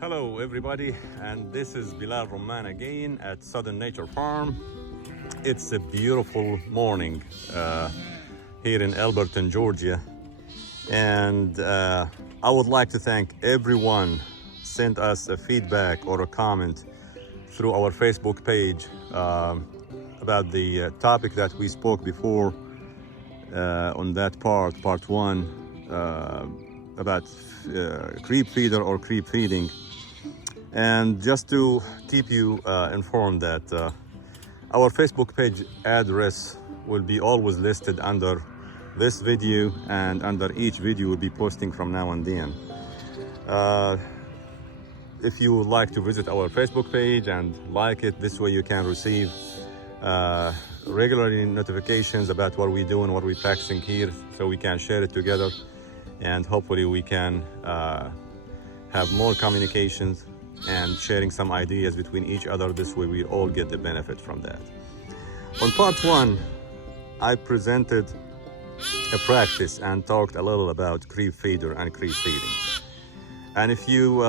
Hello everybody, and this is Bilal Roman again at Southern Nature Farm. It's a beautiful morning here in Alberton, Georgia, and I would like to thank everyone sent us a feedback or a comment through our Facebook page about the topic that we spoke before on that part 1, about creep feeder or creep feeding. And just to keep you informed that our Facebook page address will be always listed under this video, and under each video we'll be posting from now and then. If you would like to visit our Facebook page and like it, this way you can receive regularly notifications about what we do and what we're practicing here, so we can share it together, and hopefully we can have more communications and sharing some ideas between each other. This way we all get the benefit from that. On part 1, I presented a practice and talked a little about creep feeder and creep feeding. And if you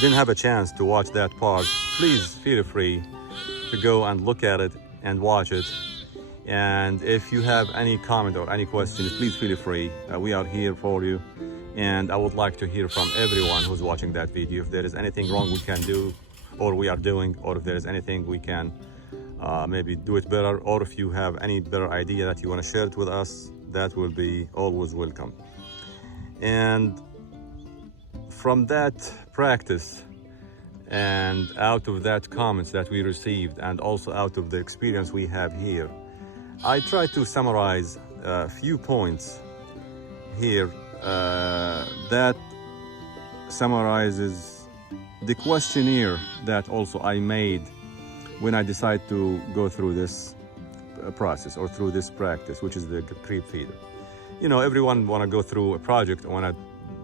didn't have a chance to watch that part, please feel free to go and look at it and watch it. And if you have any comment or any questions, please feel free. We are here for you. And I would like to hear from everyone who's watching that video. If there is anything wrong we can do, or we are doing, or if there is anything we can maybe do it better, or if you have any better idea that you want to share it with us, that will be always welcome. And from that practice, and out of that comments that we received, and also out of the experience we have here, I try to summarize a few points here that summarizes the questionnaire that also I made when I decided to go through this process or through this practice, which is the creep feeder. You know, everyone want to go through a project, want to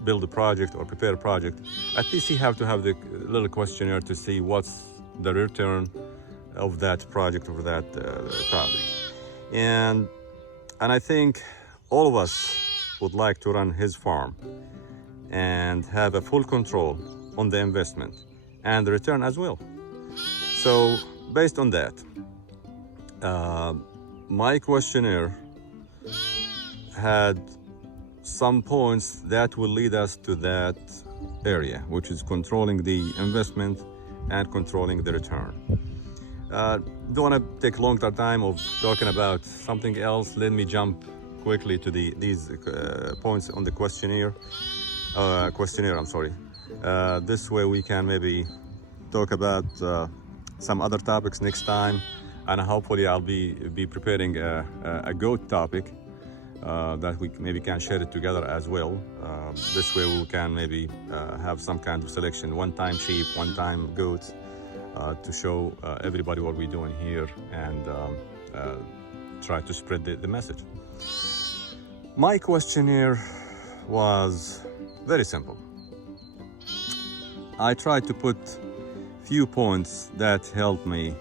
build a project or prepare a project. At least you have to have the little questionnaire to see what's the return of that project or that topic. And I think all of us would like to run his farm and have a full control on the investment and the return as well. So based on that, my questionnaire had some points that will lead us to that area, which is controlling the investment and controlling the return. Don't want to take a long time of talking about something else. Let me jump quickly to these points on the questionnaire. This way we can maybe talk about some other topics next time, and hopefully I'll be preparing a goat topic that we maybe can share it together as well. This way we can maybe have some kind of selection, one time sheep, one time goats, to show everybody what we're doing here, and try to spread the message. My questionnaire was very simple. I tried to put few points that helped me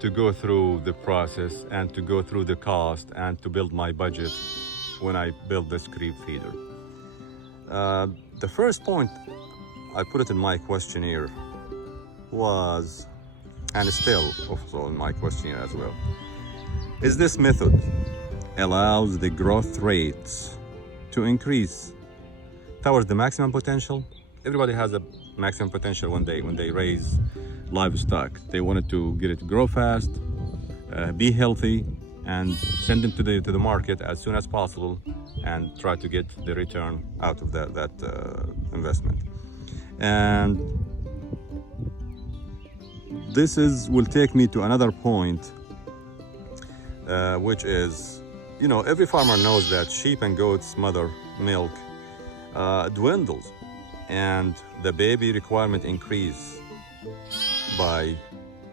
to go through the process and to go through the cost and to build my budget when I built this creep feeder. The first point I put it in my questionnaire was, and still also in my questionnaire as well, is this method allows the growth rates to increase towards the maximum potential. Everybody has a maximum potential when they raise livestock. They wanted to get it to grow fast, be healthy, and send them to the market as soon as possible, and try to get the return out of that investment. And this will take me to another point, which is, you know, every farmer knows that sheep and goats mother milk dwindles, and the baby requirement increase by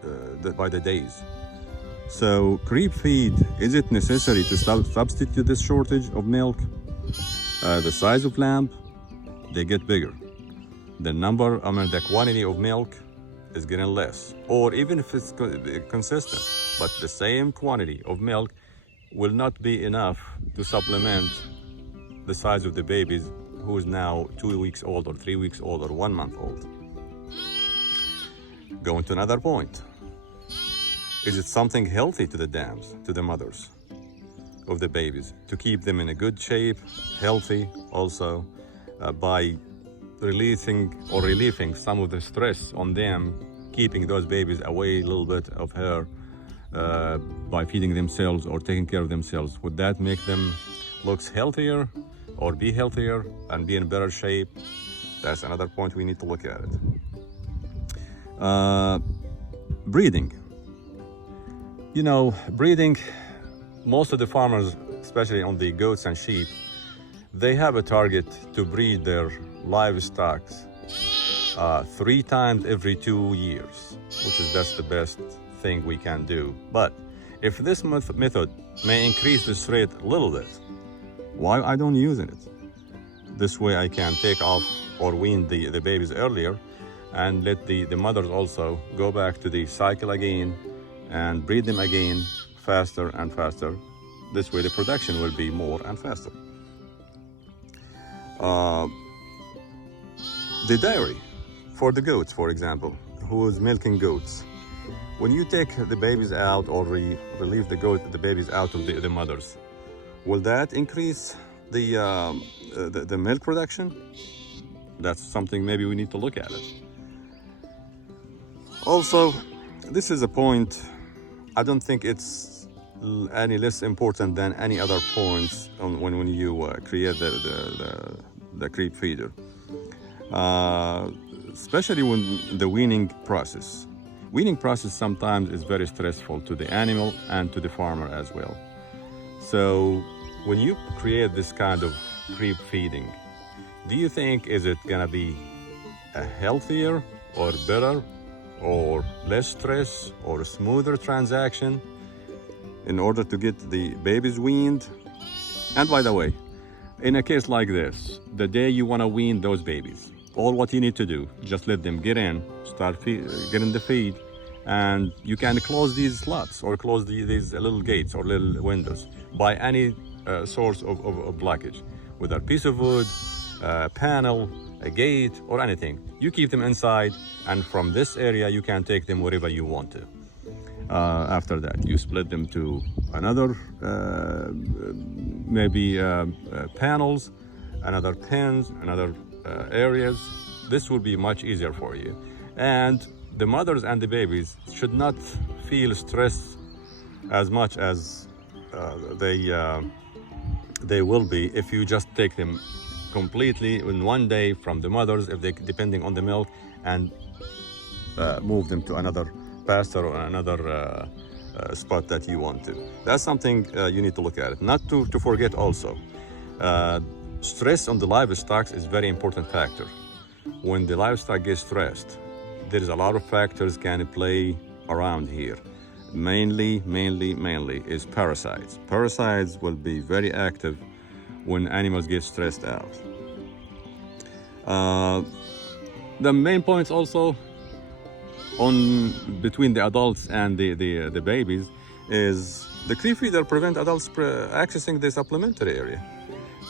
the days. So creep feed, is it necessary to substitute this shortage of milk? The size of lamb, they get bigger. The quantity of milk is getting less, or even if it's consistent, but the same quantity of milk will not be enough to supplement the size of the babies who is now 2 weeks old or 3 weeks old or 1 month old. Going to another point. Is it something healthy to the dams, to the mothers of the babies, to keep them in a good shape, healthy also, by relieving some of the stress on them, keeping those babies away a little bit of her, by feeding themselves or taking care of themselves? Would that make them look healthier or be healthier and be in better shape? That's another point we need to look at it. Breeding. Breeding, most of the farmers, especially on the goats and sheep, they have a target to breed their livestock 3 times every 2 years, that's the best thing we can do. But if this method may increase this rate a little bit, why I don't use it? This way I can take off or wean the babies earlier and let the mothers also go back to the cycle again and breed them again faster and faster. This way the production will be more and faster. The dairy for the goats, for example, who is milking goats. When you take the babies out or relieve the babies out of the mothers, will that increase the milk production? That's something maybe we need to look at it. Also, this is a point, I don't think it's any less important than any other points when you create the creep feeder. Especially when the weaning process. Weaning process sometimes is very stressful to the animal and to the farmer as well. So when you create this kind of creep feeding, do you think is it gonna be a healthier or better or less stress or a smoother transaction in order to get the babies weaned? And by the way, in a case like this, the day you want to wean those babies, all what you need to do, just let them get in, getting the feed, and you can close these slots or close these little gates or little windows by any source of blockage, whether a piece of wood, a panel, a gate, or anything. You keep them inside, and from this area you can take them wherever you want to. After that, you split them to another maybe panels, another pens, another areas. This will be much easier for you. And the mothers and the babies should not feel stressed as much as they will be if you just take them completely in one day from the mothers, if they depending on the milk, and move them to another pasture or another spot that you want to. That's something you need to look at it. Not to forget also, stress on the livestock is very important factor. When the livestock gets stressed, there is a lot of factors can play around here. Mainly is parasites. Parasites will be very active when animals get stressed out. The main points also between the adults and the babies is the creep feeder prevent adults accessing the supplementary area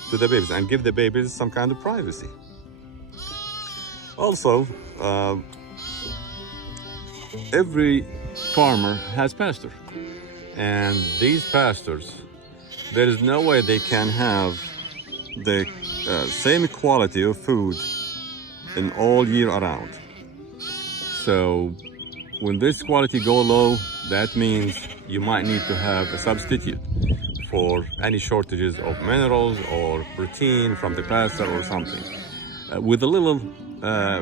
to the babies and give the babies some kind of privacy. Also, every farmer has pasture, and these pastures, there is no way they can have the same quality of food in all year around. So when this quality go low, that means you might need to have a substitute for any shortages of minerals or protein from the pasture or something. With a little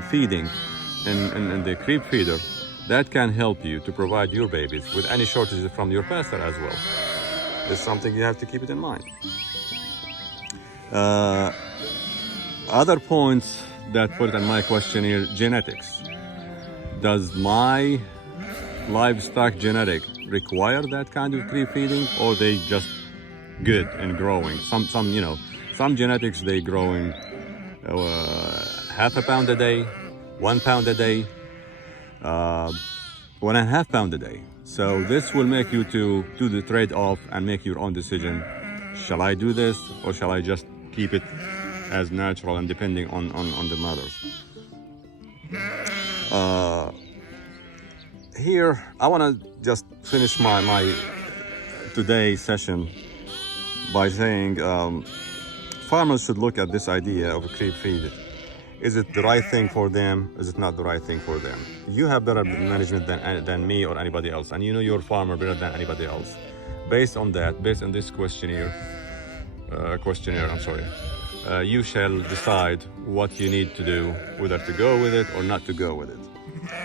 feeding in the creep feeder, that can help you to provide your babies with any shortages from your pasture as well. It's something you have to keep it in mind. Other points that put in my questionnaire, genetics. Does my livestock genetic require that kind of creep feeding, or they just good in growing? Some genetics they growing half a pound a day, 1 pound a day, 1.5 pounds a day. So this will make you to do the trade-off and make your own decision. Shall I do this, or shall I just keep it as natural and depending on the mothers. Here, I want to just finish my today's session by saying farmers should look at this idea of a creep feed. Is it the right thing for them? Is it not the right thing for them? You have better management than me or anybody else, and you know your farmer better than anybody else. Based on that, based on this questionnaire, you shall decide what you need to do, whether to go with it or not to go with it.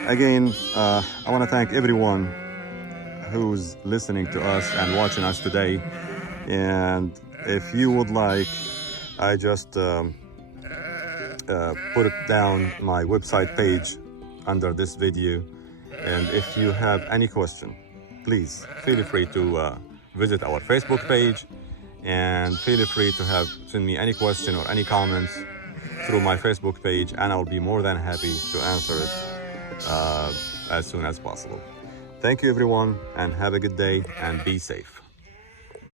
Again, I want to thank everyone who's listening to us and watching us today. And if you would like, I just put it down my website page under this video. And if you have any question, please feel free to visit our Facebook page, and feel free to send me any question or any comments through my Facebook page, and I'll be more than happy to answer it as soon as possible. Thank you everyone, and have a good day and be safe.